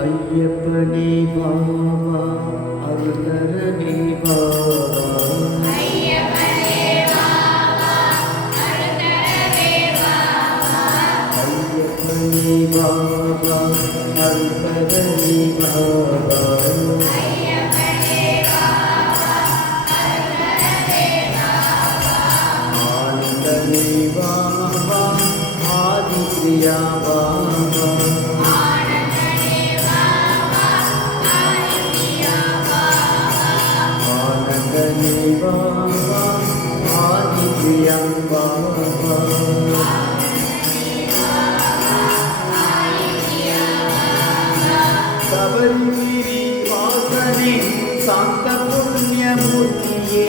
అయ్యప్పని బాబా అరుదరని బాబా అయ్యప్పని బాబా అరుదరని బాబా ఆనందని யா பாபா ஆனந்தனே பாபா ஆதித்யம் பாபா சபரி வாசனே சாந்த புண்ணியமூர்த்தியே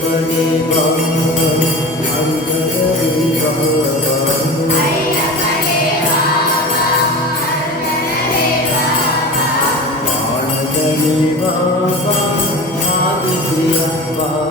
Beni Baba Hadi Kriyan Baba